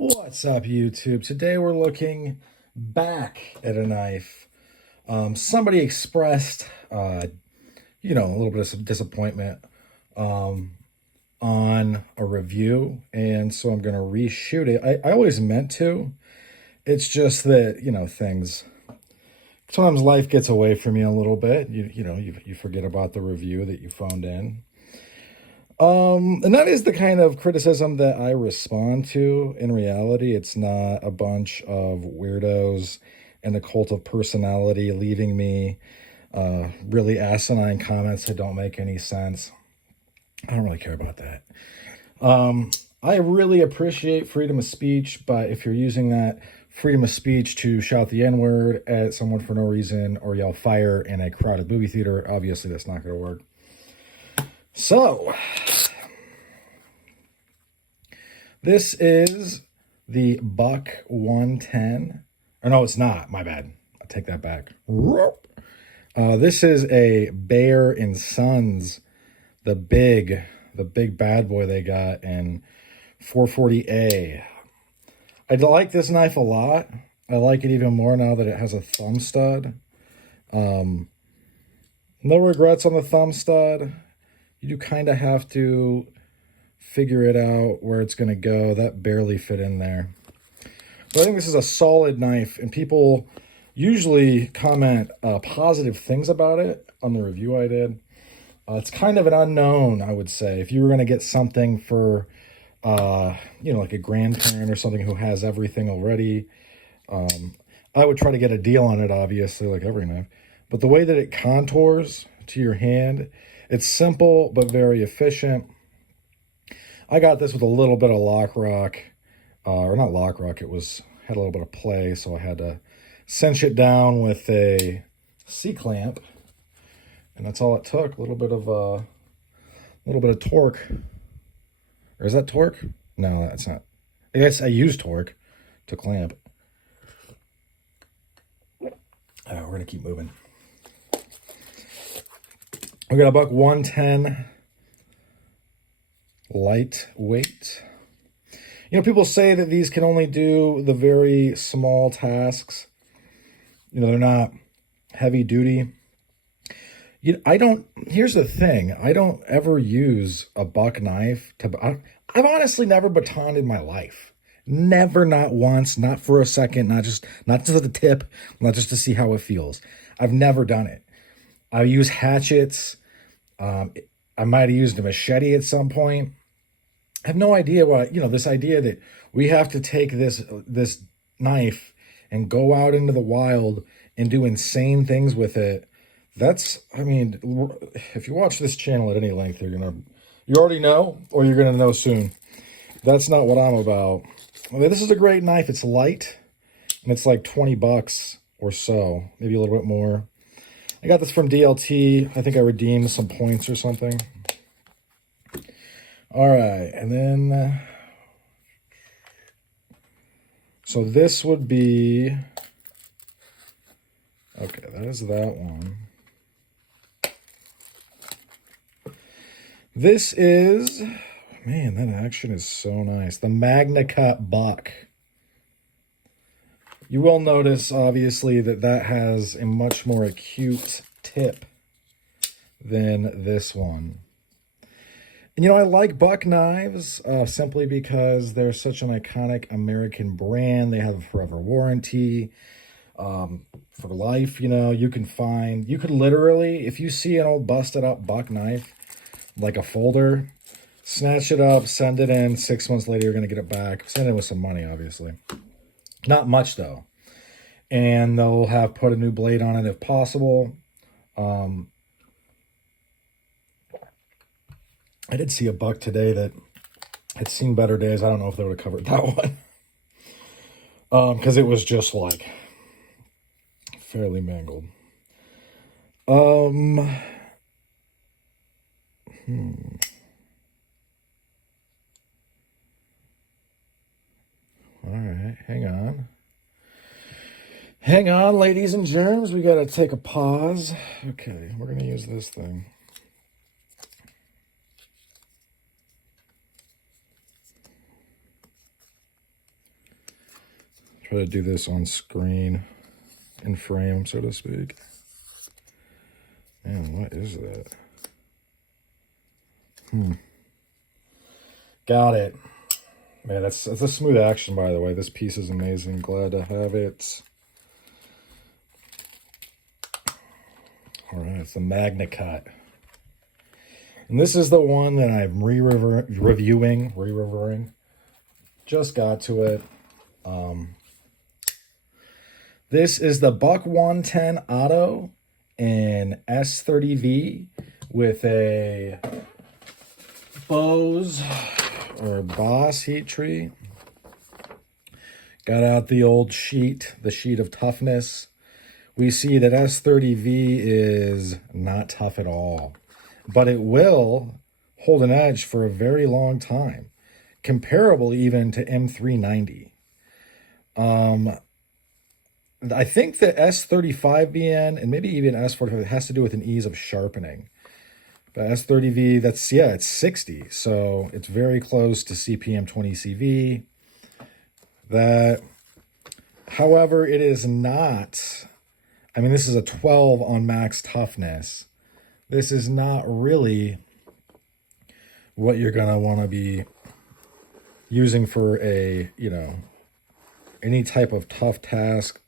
What's up, YouTube? Today we're looking back at a knife. Somebody expressed, a little bit of disappointment on a review, and so I'm going to reshoot it. I always meant to. It's just that, things, sometimes life gets away from you a little bit. You forget about the review that you phoned in. And that is the kind of criticism that I respond to. In reality, it's not a bunch of weirdos and a cult of personality leaving me really asinine comments that don't make any sense. I don't really care about that. I really appreciate freedom of speech, but if you're using that freedom of speech to shout the N-word at someone for no reason or yell fire in a crowded movie theater, obviously that's not going to work. So, this is the Buck 110. Or no, it's not. My bad. I'll take that back. This is a Bear and Sons, the big bad boy they got in 440A. I like this knife a lot. I like it even more now that it has a thumb stud. No regrets on the thumb stud. You do kind of have to figure it out where it's going to go. That barely fit in there. But I think this is a solid knife, and people usually comment positive things about it on the review I did. It's kind of an unknown, I would say. If you were going to get something for, like a grandparent or something who has everything already, I would try to get a deal on it, obviously, like every knife. But the way that it contours to your hand, it's simple but very efficient. I got this with a little bit of lock rock, or not lock rock, it had a little bit of play, so I had to cinch it down with a C-clamp, and that's all it took. A little bit of torque. Or is that torque? No, that's not. I guess I used torque to clamp. We're gonna keep moving. We got a Buck 110. Lightweight. People say that these can only do the very small tasks. They're not heavy duty. Here's the thing. I don't ever use a Buck knife I've honestly never batoned in my life. Never, not once, not for a second, not just at the tip, not just to see how it feels. I've never done it. I use hatchets. I might have used a machete at some point. I have no idea what, this idea that we have to take this knife and go out into the wild and do insane things with it. If you watch this channel at any length, you already know, or you're going to know soon. That's not what I'm about. This is a great knife. It's light, and it's like $20 or so, maybe a little bit more. I got this from DLT. I think I redeemed some points or something. All right, and then, so this would be, okay, that is that one. This is, man, that action is so nice. The MagnaCut Buck. You will notice, obviously, that has a much more acute tip than this one. And, I like Buck knives simply because they're such an iconic American brand. They have a forever warranty for life. You could literally, if you see an old busted up Buck knife, like a folder, snatch it up, send it in. 6 months later, you're going to get it back. Send it with some money, obviously. Not much, though. And they'll have put a new blade on it if possible. I did see a Buck today that had seen better days. I don't know if they would have covered that one. Because it was just like fairly mangled. All right, hang on. Hang on, ladies and germs. We got to take a pause. Okay, we're going to use this thing. Try to do this on screen, in frame, so to speak. Man, what is that? Got it. Man, that's a smooth action, by the way. This piece is amazing. Glad to have it. All right, it's the MagnaCut. And this is the one that I'm re-reviewing. Just got to it. This is the Buck 110 Auto in S30V with a Bose or Boss heat treat. Got out the old sheet, the sheet of toughness. We see that S30V is not tough at all, but it will hold an edge for a very long time, comparable even to M390. I think the S35VN and maybe even S45 has to do with an ease of sharpening. But S30V, that's, yeah, it's 60. So it's very close to CPM 20CV. That, however, it is not, I mean, this is a 12 on max toughness. This is not really what you're going to want to be using for a, you know, any type of tough task.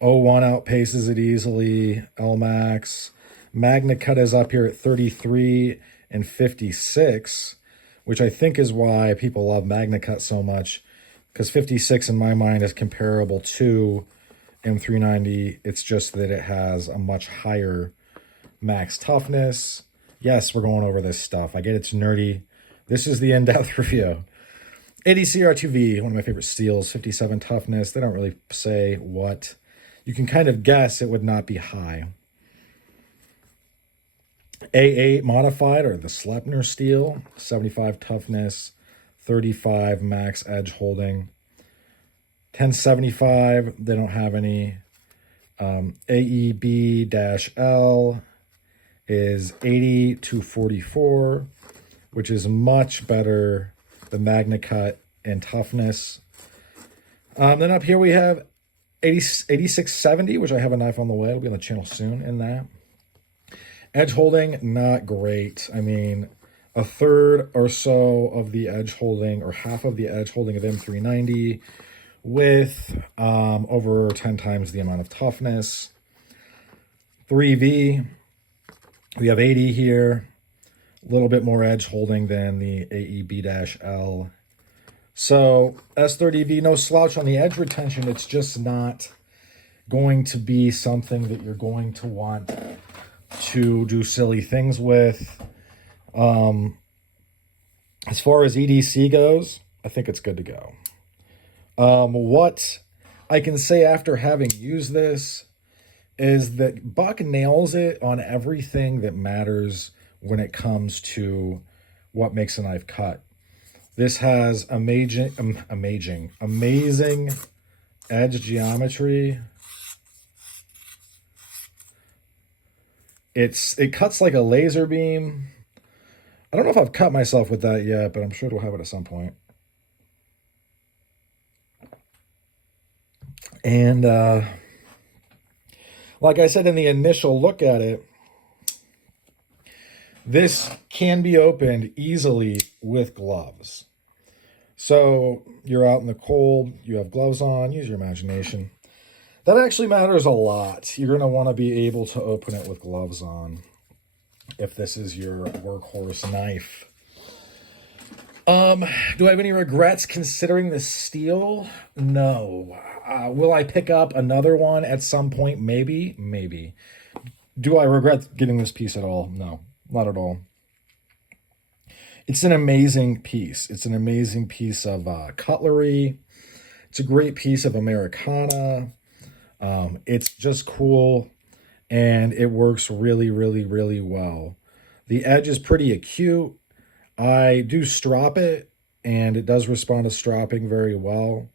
01 outpaces it easily. LMAX. MagnaCut is up here at 33 and 56, which I think is why people love MagnaCut so much, because 56 in my mind is comparable to M390. It's just that it has a much higher max toughness. Yes, we're going over this stuff. I get it's nerdy. This is the in-depth review. ADCR2V, one of my favorite steels, 57 toughness. They don't really say what. You can kind of guess it would not be high. A8 modified, or the Sleipner steel, 75 toughness, 35 max edge holding. 1075, they don't have any. AEB-L is 80 to 44, which is much better than MagnaCut in toughness. Then up here we have 8670, which I have a knife on the way. It'll be on the channel soon in that. Edge holding, not great. I mean, a third or so of the edge holding, or half of the edge holding of M390 with over 10 times the amount of toughness. 3V, we have 80 here. A little bit more edge holding than the AEB-L. So S30V, no slouch on the edge retention. It's just not going to be something that you're going to want to do silly things with. As far as EDC goes, I think it's good to go. What I can say after having used this is that Buck nails it on everything that matters when it comes to what makes a knife cut. This has amazing edge geometry. It cuts like a laser beam. I don't know if I've cut myself with that yet, but I'm sure we'll have it at some point. And like I said in the initial look at it, this can be opened easily with gloves. So you're out in the cold, you have gloves on, use your imagination. That actually matters a lot. You're going to want to be able to open it with gloves on if this is your workhorse knife. Do I have any regrets considering the steel? No. Will I pick up another one at some point? Maybe, maybe. Do I regret getting this piece at all? No, not at all. It's an amazing piece. It's an amazing piece of cutlery. It's a great piece of Americana. It's just cool, and it works really, really, really well. The edge is pretty acute. I do strop it, and it does respond to stropping very well.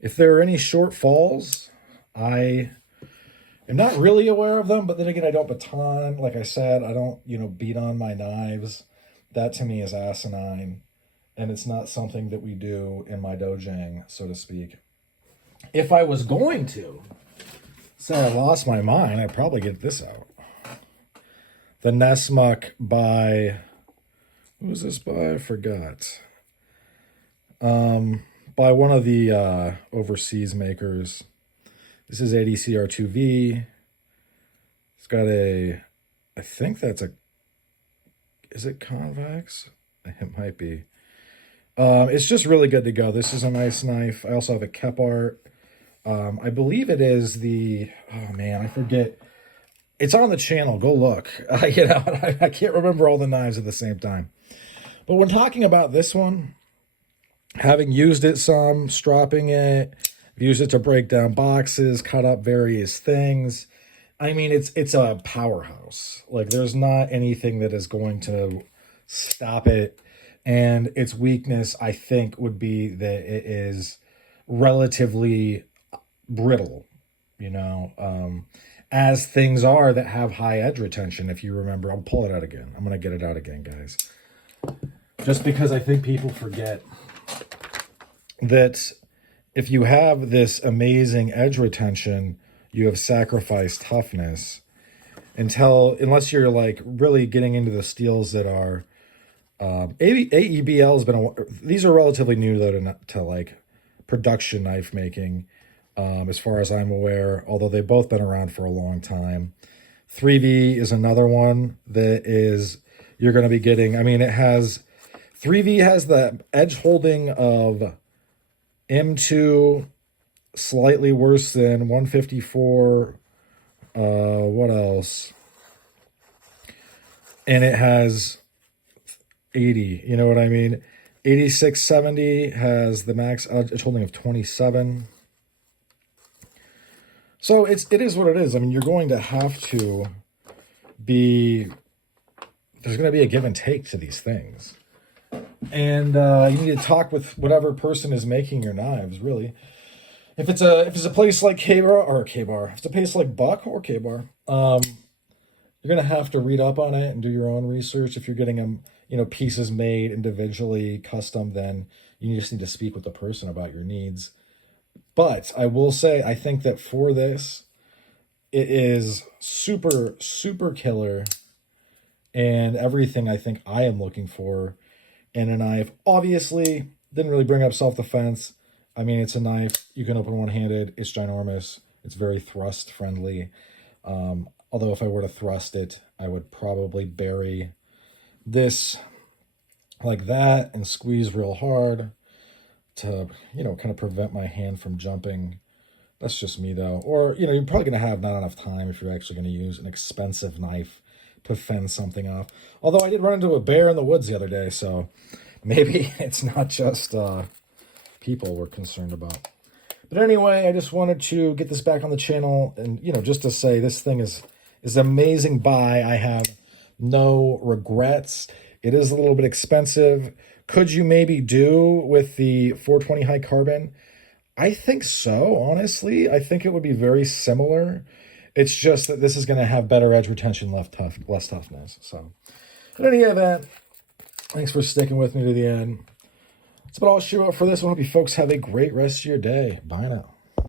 If there are any shortfalls, I am not really aware of them, but then again, I don't baton. Like I said, I don't, beat on my knives. That to me is asinine. and it's not something that we do in my dojang, so to speak. If I was going to say I lost my mind, I'd probably get this out. The Nesmuck by, who was this by? I forgot. By one of the overseas makers. This is ADCR2V. It's got a, I think that's a, is it convex? It might be. It's just really good to go. This is a nice knife. I also have a Kepart. I believe it is the, oh man, I forget. It's on the channel. Go look. You know, I can't remember all the knives at the same time. But when talking about this one, having used it some, stropping it, used it to break down boxes, cut up various things. I mean, it's a powerhouse. Like, there's not anything that is going to stop it. And its weakness, I think, would be that it is relatively brittle, you know, as things are that have high edge retention. If you remember, I'll pull it out again. I'm going to get it out again, guys. Just because I think people forget that if you have this amazing edge retention, you have sacrificed toughness unless you're like really getting into the steels that are AEBL has been these are relatively new though to like production knife making, as far as I'm aware, although they've both been around for a long time. 3V is another one that is you're going to be getting. I mean, 3V has the edge holding of M2, slightly worse than 154. What else? And it has 80. You know what I mean? 8670 has the max edge holding of 27. So it is what it is. I mean, you're going to have to be. There's going to be a give and take to these things. And you need to talk with whatever person is making your knives, really. If it's a place like K-Bar, if it's a place like Buck or K-Bar, you're gonna have to read up on it and do your own research. If you're getting them, you know, pieces made individually, custom, then you just need to speak with the person about your needs. But I will say, I think that for this, it is super, super killer, and everything I think I am looking for in a knife. Obviously, didn't really bring up self-defense. I mean, it's a knife. You can open one-handed. It's ginormous. It's very thrust-friendly. Although if I were to thrust it, I would probably bury this like that and squeeze real hard to, you know, kind of prevent my hand from jumping. That's just me, though. Or, you know, you're probably going to have not enough time if you're actually going to use an expensive knife to fend something off. Although I did run into a bear in the woods the other day, so maybe it's not just people we're concerned about. But anyway, I just wanted to get this back on the channel and, you know, just to say this thing is an amazing buy. I have no regrets. It is a little bit expensive. Could you maybe do with the 420 high carbon? I think so, honestly. I think it would be very similar. It's just that this is going to have better edge retention, less toughness. So, in any event, thanks for sticking with me to the end. That's about all I'll shoot out for this one. Hope you folks have a great rest of your day. Bye now.